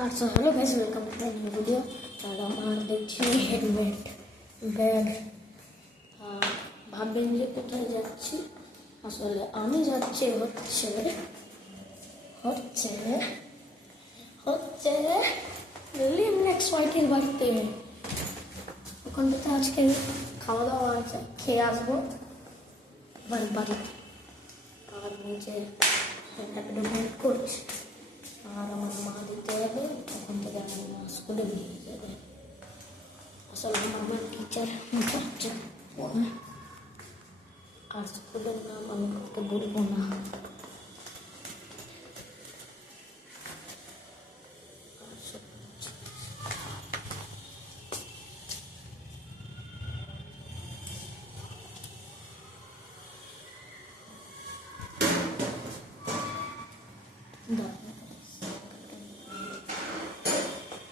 আচ্ছা hello guys, welcome to new video. আর আমার দেখছি হেলমেট ব্যাগ। ভাববেন যে কোথায় যাচ্ছি, আসলে আমি যাচ্ছি হচ্ছে হচ্ছে হচ্ছে লিমনেক্স ওয়াইটির বাড়িতে। ওখান থেকে আজকে খাওয়া দাওয়া আছে, খেয়ে আসবো বাড়ি। আর নিচে র্যাপিডো বুক করছি। আর আমার মা দিতে যাবে, ওখান থেকে আমার মা স্কুলে বেরিয়ে যাবে। আসলে আমার টিচার যাচ্ছে, আর স্কুলের নাম আমি কাউকে বলবো না।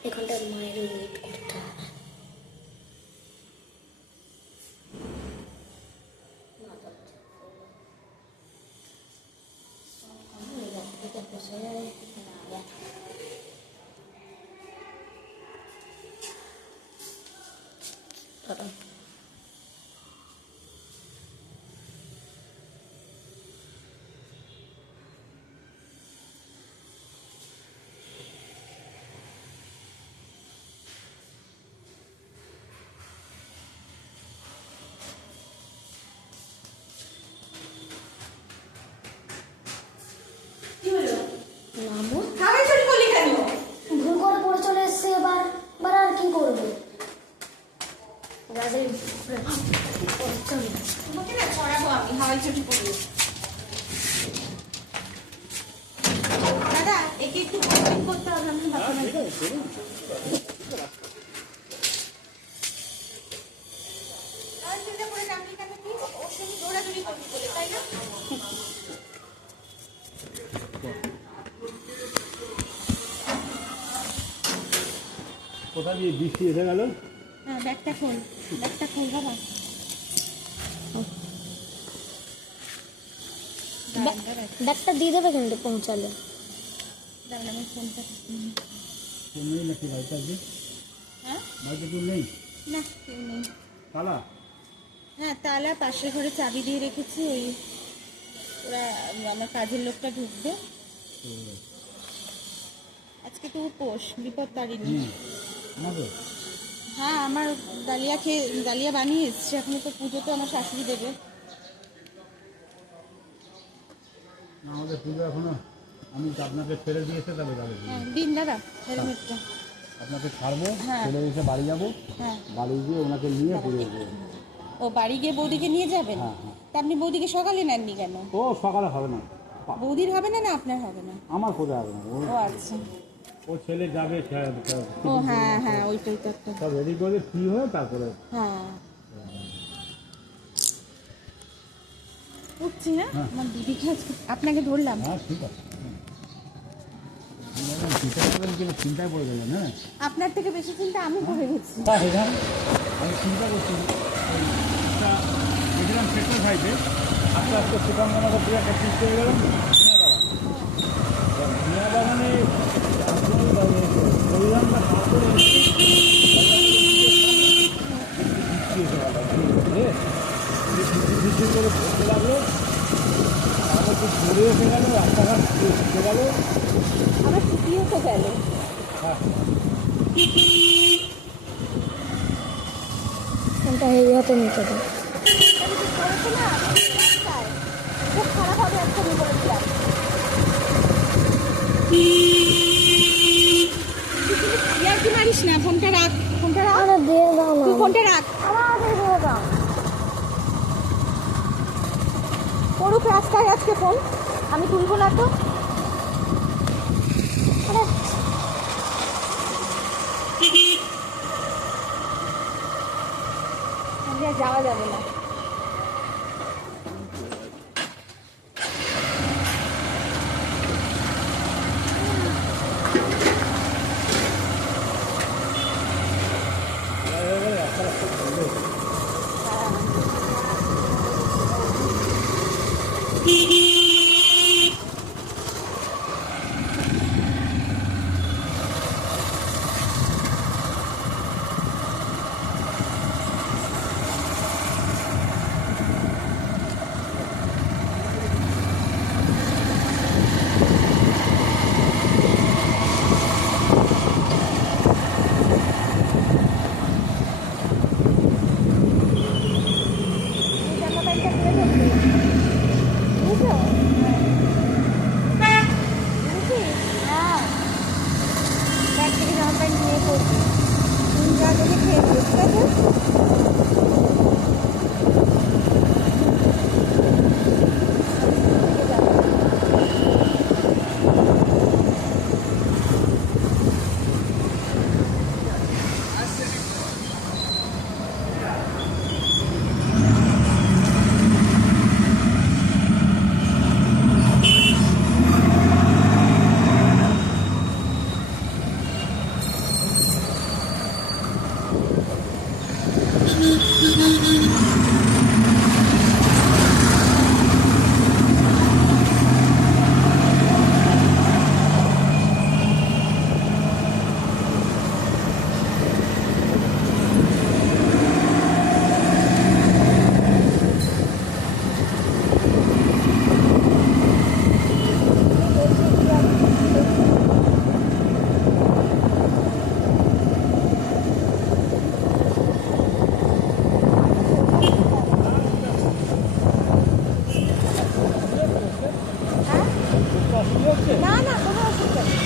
এখানটায় মায়ের ওয়েট করতে হবে। ভুল করে পড়ে চলে এসছে, এবার আর কি করবে? তোমাকে না পড়াবো আমি, হাওয়াই ছুটি পড়বো। দাদা একে একটু কোচিং করতে হবে, আমি দৌড়াদৌড়ি করবি বলে, তাই না? কোথা দিয়ে বৃষ্টি এসে গেল? হ্যাঁ, ব্যাগটা খোল বাবা। ব্যাগটা দিয়ে দেবে কিন্তু পৌঁছালে। দাঁড়ান আমি ফোনটা। কেউ নেই নাকি বাড়িতে? আজকে হ্যাঁ, বাড়িতে কেউ নেই? না কেউ নেই। তালা? হ্যাঁ, তালা পাশের ঘরে চাবি দিয়ে রেখেছি। ওই ওরা আমার কাজের লোকটা ঢুকবে। আজকে তো উপোস, বিপদ তারিনি। আমাকে? হ্যাঁ, আমার ডালিয়া বানিয়ে এসছে। এখন তো পুজো তো আমার শাশুড়ি দেবে। না, আমাদের পুজো এখনো আমি আপনাকে ছেড়ে দিয়েছে, তবে যাবে। হ্যাঁ, দিন দাদা হেলমেটটা। আপনাকে ছাড়বো, হ্যাঁ। ছেড়ে এসে বাড়ি যাবো। হ্যাঁ, বাড়ি গিয়ে ওনাকে নিয়ে পুজো দেবো। ও বাড়ি গিয়ে বৌদিকে নিয়ে যাবেন? হ্যাঁ, হ্যাঁ। তা আপনি বৌদিকে সকালে নেননি কেন? ও সকালে হবে না, বৌদির হবে না, না আপনার হবে না? আমার কোথায় হবে না। ও আচ্ছা, ও ছেলে যাবে, ও হ্যাঁ হ্যাঁ, ওইটাই তো একটা। সব রেডি করে ফ্রি হয়ে তারপরে। হ্যাঁ, উঠছি। হ্যাঁ, আমার দিদিকে আপনাকে ধরলাম। হ্যাঁ ঠিক আছে। চিন্তায় পড়ে গেলেন। হ্যাঁ, আপনার থেকে বেশি চিন্তা আমি করে গেছি। আমি চিন্তা করছি দেখলাম পেট্রোল খাইতে আস্তে আস্তে সুকান্তনগর থেকে একটা ঠিক করে গেলাম মিয়া বাগানে পরিধানটা পার করে বৃদ্ধি করে ধরতে লাগলো। তারপর খুব ঘুরে এসে গেল, রাস্তাঘাট ছুটে গেল। আমার ছুটিও তো গেল। হ্যাঁ, কোনটা হেভি হাতে নিচে দেয়। খুব খারাপ হবে একটা বলেছিলাম। ইয়ার কি মারিস না, ফোনটা রাখ। আরে দিয়ে দাও না, তুই ফোনটা রাখ। আমার দিয়ে দাও। পড়ুক রাস্তায় আজকে ফোন, আমি তুলবো না তো। আরে যাওয়া যাবে না। গেছে? না না, কোনো অসুবিধা নেই।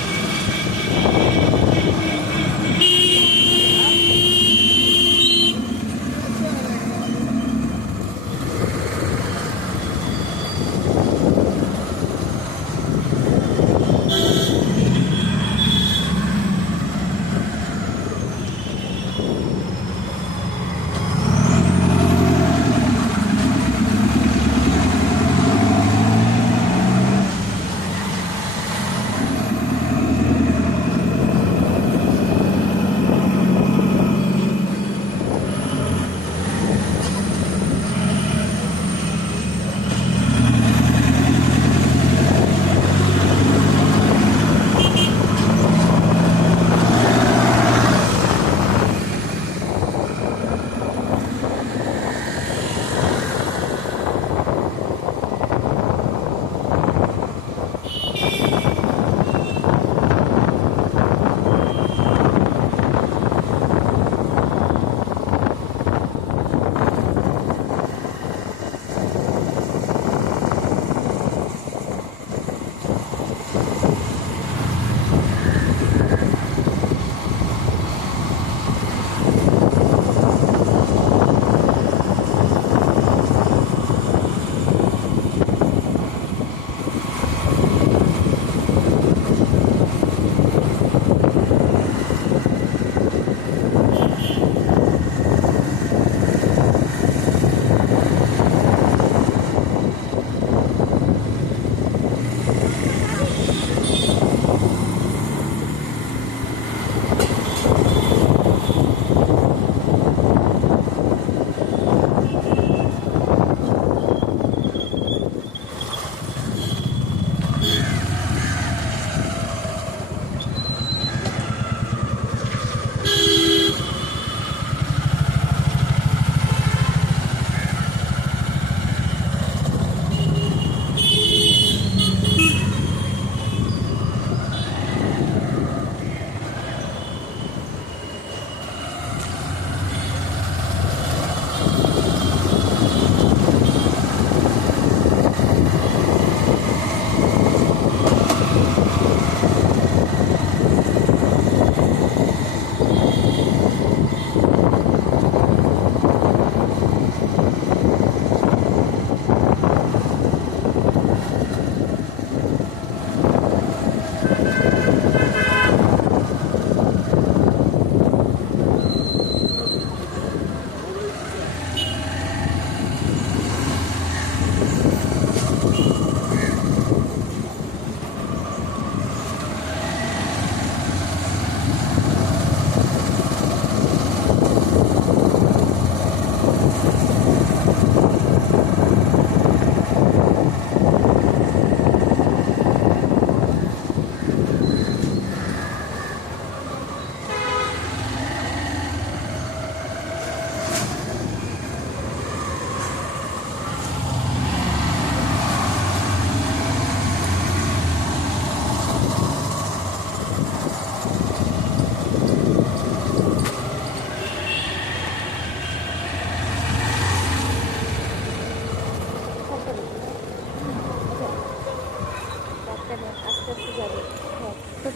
তো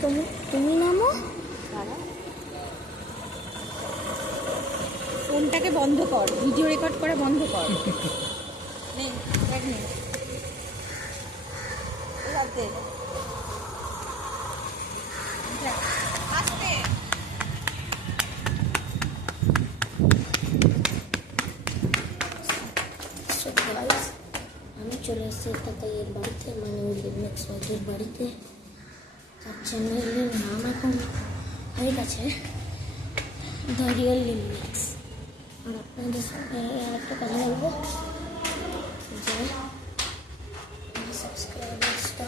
তুমি নামো। ক্যামেরাটাকে বন্ধ কর, ভিডিও রেকর্ড করা বন্ধ কর। নে, ব্যাগ নে। এই হাতে। যা, আস্তে। So guys, আমি চলে এসেছি তাতাইয়ের বাড়িতে, মানে ওই লিমনেক্স ওয়াইটির বাড়িতে। তার চ্যানেলের নাম এখন হয়ে গেছে দ্য রিয়েল লিমনেক্স। আর আপনাদের সঙ্গে একটা কথা বলবো যে সাবস্ক্রাইবার্সটা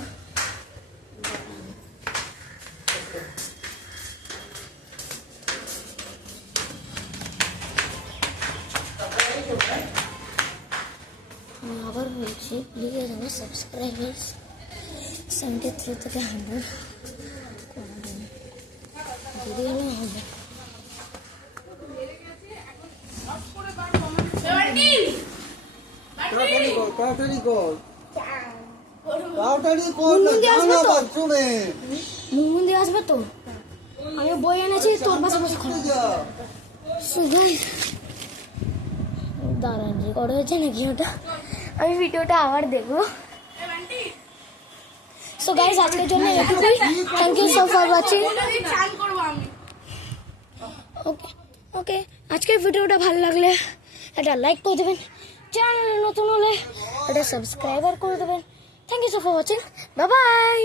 আমি আবার বলছি, প্লিজ আমার সাবস্ক্রাইবার্স 73 থেকে 100 যদি আমি হবে। তাড়াতাড়ি কর না, যাও না বাথরুমে। মুনমুন দিয়ে আসবে তো, আমি বই এনেছি তোর পাশে বসে খাবো। So guys, দাঁড়ান রেকর্ড হয়েছে নাকি ওটা, আমি ভিডিওটা আবার দেখবো। সো গাইস, আজকের জন্য এটুকুই। Thank you so for watching. Okay okay, আজকের ভিডিওটা ভালো লাগলে একটা লাইক করে দেবেন, চ্যানেলে নতুন হলে একটা সাবস্ক্রাইবার করে দেবেন। Thank you so for watching, bye by.